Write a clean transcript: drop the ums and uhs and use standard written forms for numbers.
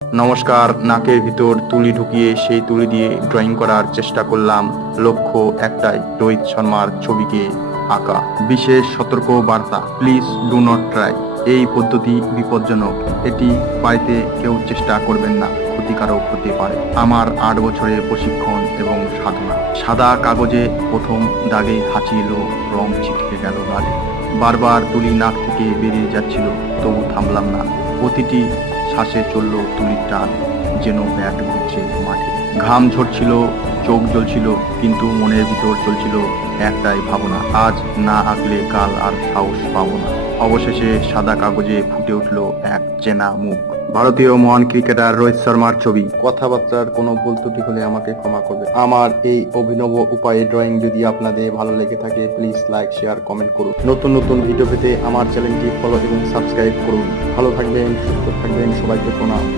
নমস্কার। নাকের ভিতর তুলি ঢুকিয়ে সেই তুলি দিয়ে ড্রয়িং করার চেষ্টা করলাম। লক্ষ্য একটাই, রোহিত শর্মার ছবিকে আঁকা। বিশেষ সতর্ক বার্তা, প্লিজ ডু নট ট্রাই। এই পদ্ধতি বিপজ্জনক। এটি বাড়িতে কেউ চেষ্টা করবেন না, ক্ষতিকারক হতে পারে। আমার 8 বছরের প্রশিক্ষণ এবং সাধনা। সাদা কাগজে প্রথম দাগে হাঁচি এলো, রং ছিটকে গেল গালে। বারবার তুলি নাক থেকে বেরিয়ে যাচ্ছিল, তবু থামলাম না। প্রতিটি শ্বাসে চলল তুলির টান, যেন ব্যাট ঘুরছে মাঠে। ঘাম ঝরছিল, চোখ জ্বলছিল, কিন্তু মনের ভিতর চলছিল একটাই ভাবনা, আজ না আঁকলে কাল আর সাহস পাবো না। অবশেষে সাদা কাগজে ফুটে উঠল এক চেনা মুখ, ভারতীয় মহান ক্রিকেটার রোহিত শর্মার ছবি। কথাবার্তার কোনো ভুল ত্রুটি হলে আমাকে ক্ষমা করবে। আমার এই অভিনব উপায়ে ড্রয়িং যদি আপনাদের ভালো লেগে থাকে, প্লিজ লাইক, শেয়ার, কমেন্ট করুন। নতুন নতুন ভিডিও পেতে আমার চ্যানেলটি ফলো এবং সাবস্ক্রাইব করুন। ভালো থাকবেন, সুস্থ থাকবেন, সবাইকে প্রণাম।